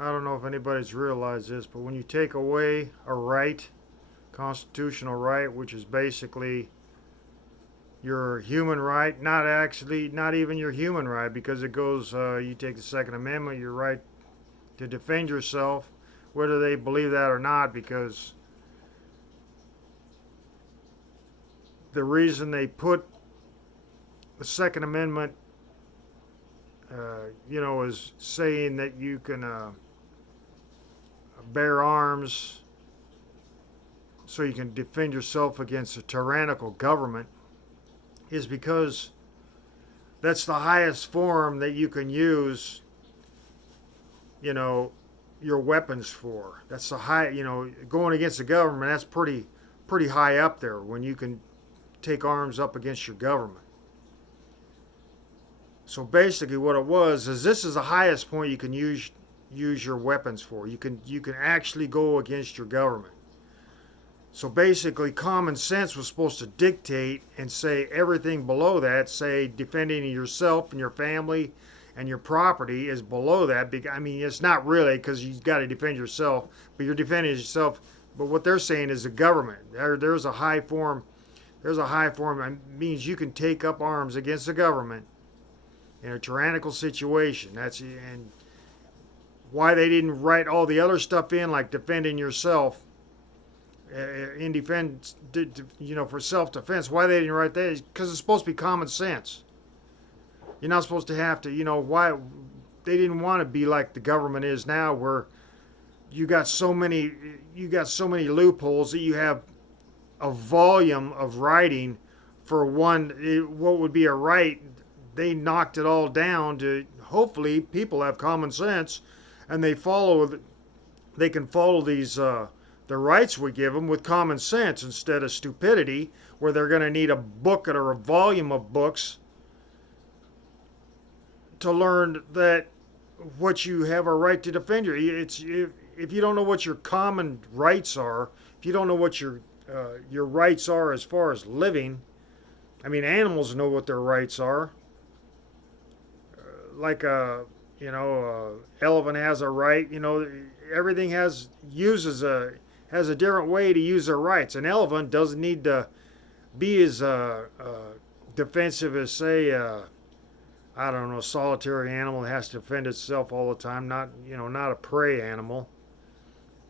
I don't know if anybody's realized this, but when you take away a right, constitutional right, which is basically your human right, not even your human right, because it goes, you take the Second Amendment, your right to defend yourself, whether they believe that or not, because the reason they put the Second Amendment, is saying that you can bear arms so you can defend yourself against a tyrannical government, is because that's the highest form that you can use, you know, your weapons for. That's the high, going against the government. That's pretty high up there when you can take arms up against your government. So basically, what it was is this is the highest point you can use your weapons for. You can actually go against your government. So basically, common sense was supposed to dictate and say everything below that, say defending yourself and your family and your property, is below that. I mean, it's not really, because you've got to defend yourself, but you're defending yourself. But what they're saying is the government. There's a high form. There's a high form. It means you can take up arms against the government in a tyrannical situation. And why they didn't write all the other stuff in, like defending yourself in defense, for self-defense. Why they didn't write that is because it's supposed to be common sense. You're not supposed to have to, why they didn't want to be like the government is now, where you got so many loopholes that you have a volume of writing for one. What would be a right, they knocked it all down to, hopefully people have common sense and they can follow these the rights we give them with common sense instead of stupidity, where they're going to need a book or a volume of books to learn that what you have a right to defend if you don't know what your common rights are, if you don't know what your rights are as far as living. I mean, animals know what their rights are. Like elephant has a right. Everything has a different way to use their rights. An elephant doesn't need to be as defensive as, say, I don't know, a solitary animal that has to defend itself all the time. Not a prey animal.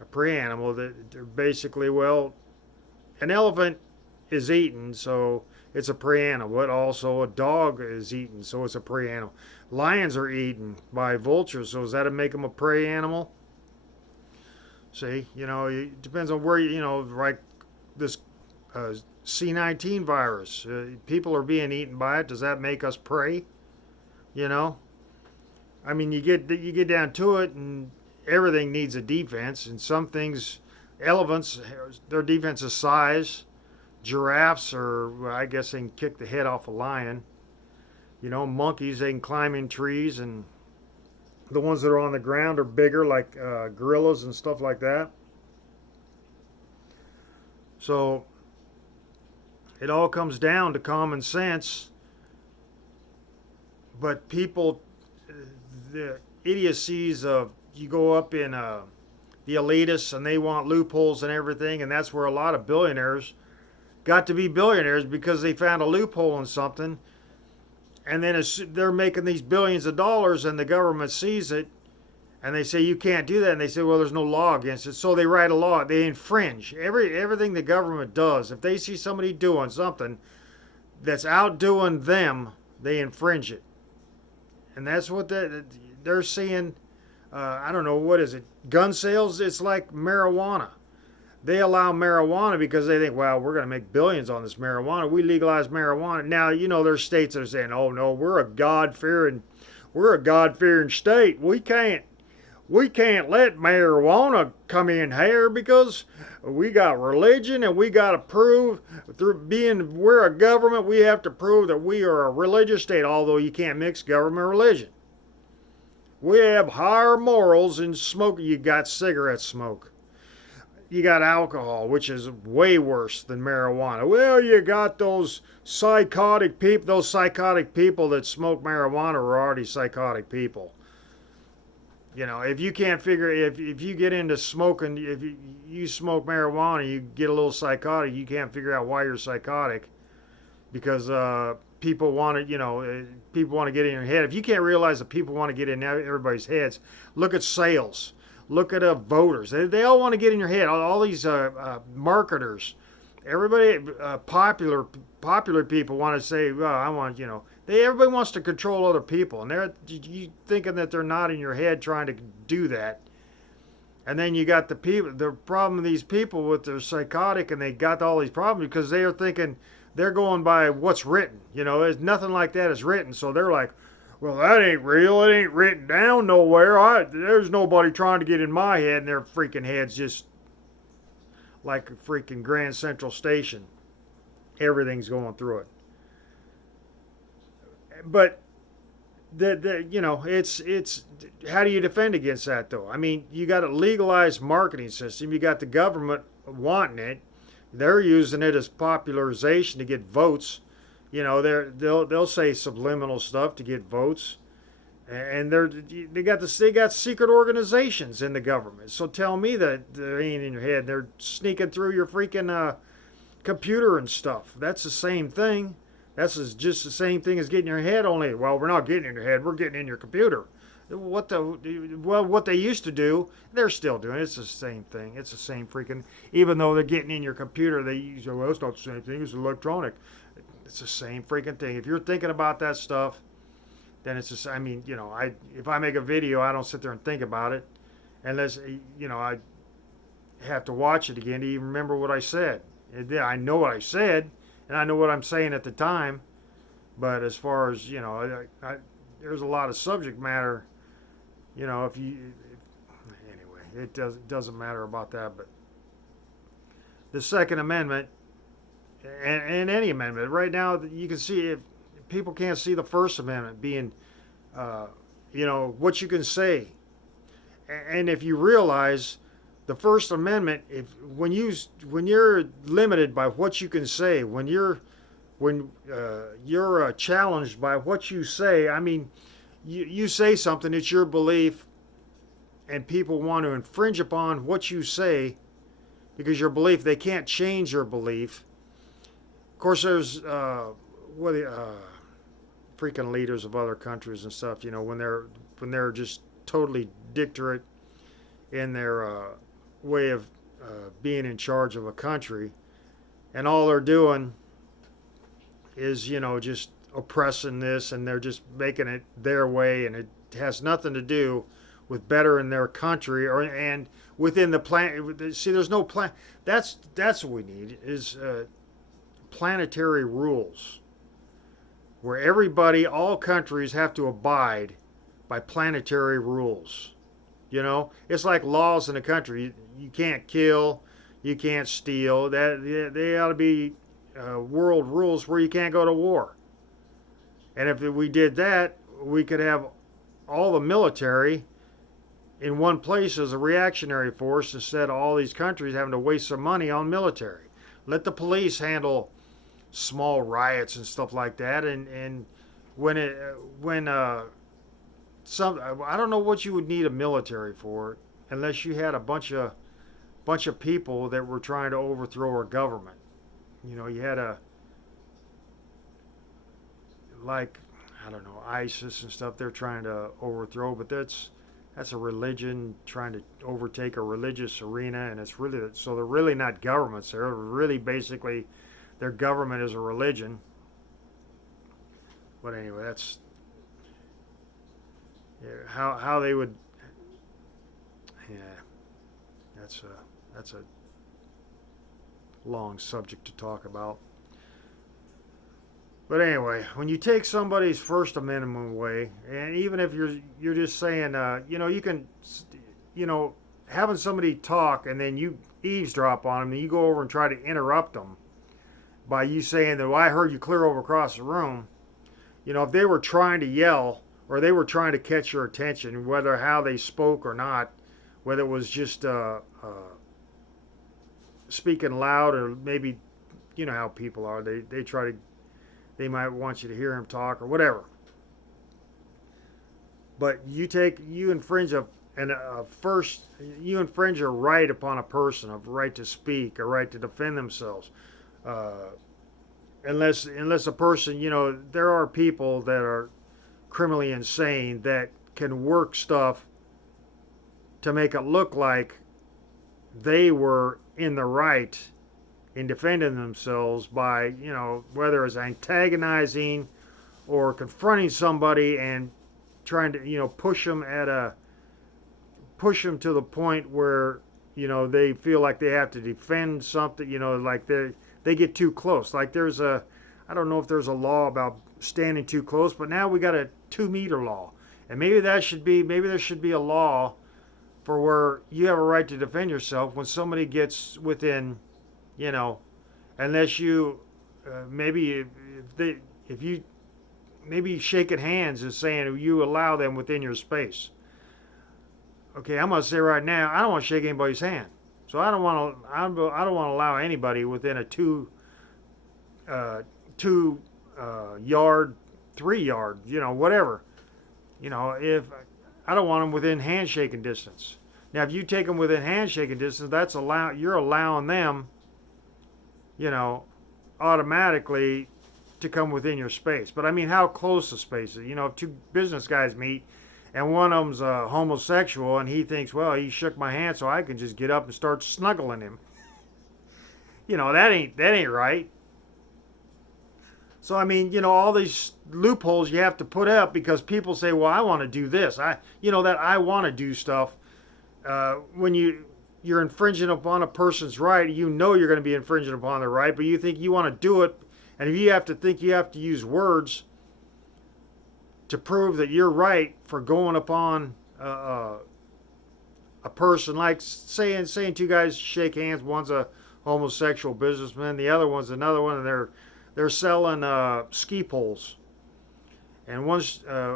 A prey animal that basically, well, an elephant is eaten, so it's a prey animal. But also a dog is eaten, so it's a prey animal. Lions are eaten by vultures, so does that make them a prey animal? See, it depends on where, like this C-19 virus. People are being eaten by it. Does that make us prey? I mean, you get down to it, and everything needs a defense. And some things, elephants, their defense is size. Giraffes I guess they can kick the head off a lion. Monkeys, they can climb in trees, and the ones that are on the ground are bigger, like gorillas and stuff like that. So it all comes down to common sense. But people, the idiocies of, you go up in the elitists, and they want loopholes and everything, and that's where a lot of billionaires got to be billionaires, because they found a loophole in something. And then they're making these billions of dollars, and the government sees it, and they say you can't do that, and they say, well, there's no law against it. So they write a law. They infringe everything the government does. If they see somebody doing something that's outdoing them, they infringe it. And that's what they're seeing. I don't know, what is it? Gun sales? It's like marijuana. They allow marijuana because they think, well, we're going to make billions on this marijuana. We legalize marijuana. Now, there's states that are saying, oh no, we're a God-fearing state. We can't let marijuana come in here because we got religion, and we got to prove, we're a government, we have to prove that we are a religious state, although you can't mix government and religion. We have higher morals in smoke. You got cigarette smoke. You got alcohol, which is way worse than marijuana. Well, you got those psychotic people. Those psychotic people that smoke marijuana are already psychotic people. You know, if you can't figure, if you get into smoking, if you smoke marijuana, you get a little psychotic. You can't figure out why you're psychotic because people want to, people want to get in your head. If you can't realize that people want to get in everybody's heads, look at sales, look at voters. They all want to get in your head. All these marketers, everybody, popular people want to say, well, I want, everybody wants to control other people, and they're you thinking that they're not in your head trying to do that. And then you got the people. The problem with these people with their psychotic, and they got all these problems because they are thinking they're going by what's written. There's nothing like that is written. So they're like, well, that ain't real. It ain't written down nowhere. There's nobody trying to get in my head, and their freaking heads just like a freaking Grand Central Station. Everything's going through it. But it's how do you defend against that though? I mean, you got a legalized marketing system. You got the government wanting it. They're using it as popularization to get votes. They'll say subliminal stuff to get votes, and they got secret organizations in the government. So tell me that they ain't in your head. They're sneaking through your freaking computer and stuff. That's the same thing. That's just the same thing as getting in your head. Only, well, we're not getting in your head. We're getting in your computer. What they used to do, they're still doing. It's the same thing. It's the same freaking. Even though they're getting in your computer, they use. Well, it's not the same thing. It's electronic. It's the same freaking thing. If you're thinking about that stuff, then it's just. I mean, if I make a video, I don't sit there and think about it, unless I have to watch it again to even remember what I said. I know what I said, and I know what I'm saying at the time. But as far as there's a lot of subject matter. Anyway, it doesn't matter about that. But the Second Amendment and any amendment right now, you can see if people can't see the First Amendment being, what you can say, and if you realize the First Amendment, when you're limited by what you can say, when you're challenged by what you say, I mean. You say something, it's your belief, and people want to infringe upon what you say because your belief, they can't change your belief. Of course, there's freaking leaders of other countries and stuff, when they're just totally dictatorate in their way of being in charge of a country, and all they're doing is, just oppressing this, and they're just making it their way, and it has nothing to do with bettering their country and within the plan. See, there's no plan. That's what we need is planetary rules where all countries have to abide by planetary rules. It's like laws in a country. You can't kill, you can't steal. That they ought to be world rules where you can't go to war. And if we did that, we could have all the military in one place as a reactionary force instead of all these countries having to waste some money on military. Let the police handle small riots and stuff like that. And I don't know what you would need a military for unless you had a bunch of people that were trying to overthrow our government. You had like, I don't know, ISIS and stuff they're trying to overthrow, but that's a religion trying to overtake a religious arena, and it's really, so they're really not governments. They're really basically, their government is a religion. But anyway, that's how they would, that's a long subject to talk about. But anyway, when you take somebody's First Amendment away, and even if you're just saying, you can, having somebody talk and then you eavesdrop on them and you go over and try to interrupt them by you saying that, well, I heard you clear over across the room. If they were trying to yell or they were trying to catch your attention, whether how they spoke or not, whether it was just speaking loud or maybe, how people are, they might want you to hear him talk or whatever. But you infringe and first, you infringe a right upon a person, a right to speak, a right to defend themselves. Uh, unless a person, there are people that are criminally insane that can work stuff to make it look like they were in the right in defending themselves by, whether it's antagonizing or confronting somebody and trying to, push them to the point where, they feel like they have to defend something, like they get too close. Like I don't know if there's a law about standing too close, but now we got a 2 meter law. And maybe there should be a law for where you have a right to defend yourself when somebody gets within, unless you, if you, maybe shaking hands is saying you allow them within your space. Okay, I'm gonna say right now, I don't want to shake anybody's hand, so I don't want to allow anybody within a two yard, 3 yard, whatever. If I don't want them within handshaking distance. Now, if you take them within handshaking distance, you're allowing them, automatically to come within your space. But I mean, how close the space is? If two business guys meet and one of them's a homosexual and he thinks, well, he shook my hand, so I can just get up and start snuggling him. That ain't right. So I mean, all these loopholes you have to put up because people say, well, I want to do this. I want to do stuff. When you're infringing upon a person's right, you're going to be infringing upon their right, but you think you want to do it, and if you have to use words to prove that you're right for going upon a person, like saying two guys shake hands, one's a homosexual businessman, the other one's another one, and they're selling ski poles. And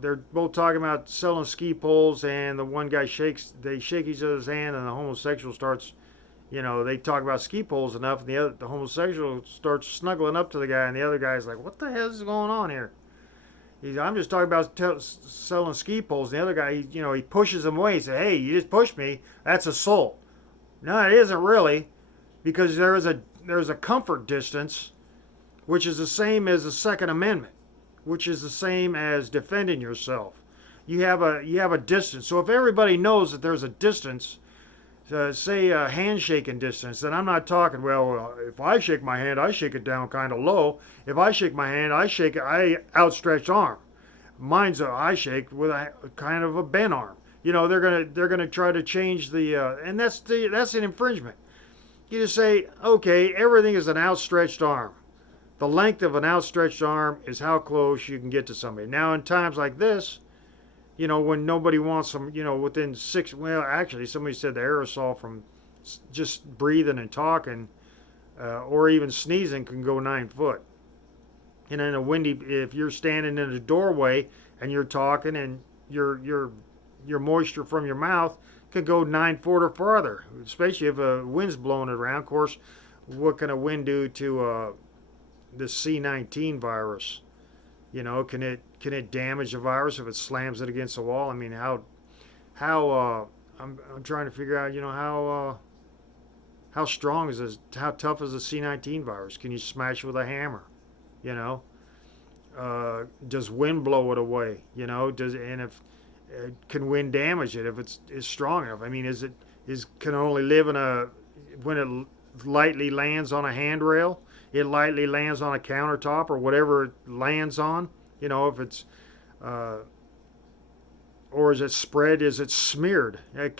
they're both talking about selling ski poles, and the one guy they shake each other's hand, and the homosexual starts, they talk about ski poles enough, and the homosexual starts snuggling up to the guy, and the other guy's like, what the hell is going on here? I'm just talking about selling ski poles. And the other guy, he pushes him away. He says, hey, you just pushed me. That's assault. No, it isn't really, because there is a comfort distance, which is the same as the Second Amendment, which is the same as defending yourself. You have a distance. So if everybody knows that there's a distance, say a handshaking distance, then I'm not talking, well, if I shake my hand, I shake it down kind of low. If I shake my hand, I outstretched arm. I shake with a kind of a bent arm. They're gonna try to change and that's an infringement. You just say, okay, everything is an outstretched arm. The length of an outstretched arm is how close you can get to somebody. Now, in times like this, when nobody wants them, within actually, somebody said the aerosol from just breathing and talking, or even sneezing, can go 9 foot. And in if you're standing in a doorway and you're talking, and your moisture from your mouth could go 9 foot or farther, especially if a wind's blowing it around. Of course, what can a wind do to the C-19 virus? Can it damage the virus if it slams it against the wall? I mean, how I'm trying to figure out, how strong is this? How tough is the C-19 virus? Can you smash it with a hammer? Does wind blow it away? Can wind damage it if it's strong enough? I mean, can it only live when it lightly lands on a handrail? It lightly lands on a countertop or whatever it lands on, if it's, or is it spread? Is it smeared? Of